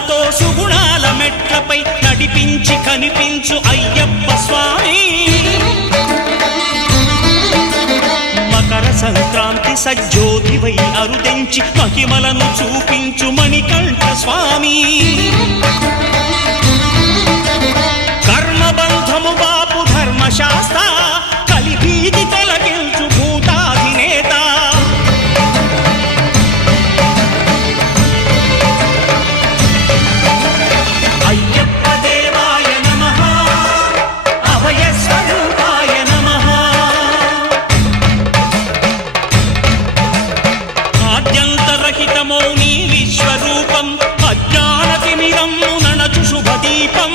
సుగుణాలతో సుగుణాల మెట్లపై నడిపించి కనిపించు అయ్యప్ప స్వామి మకర సంక్రాంతి సజ్జోతివై అరుదెంచి మహిమలను చూపించు మణికంఠ స్వామి కర్మబంధము బాపు ధర్మశాస్త్ర కలిభీతి తొలగించు భూతాధినేత అయ్యప్ప దేవాయ నమః అభయ స్వరూపాయ నమః ఆద్యంతరహితమౌ నీ విశ్వరూపం అజ్ఞానతిమిరము నణచు శుభదీపం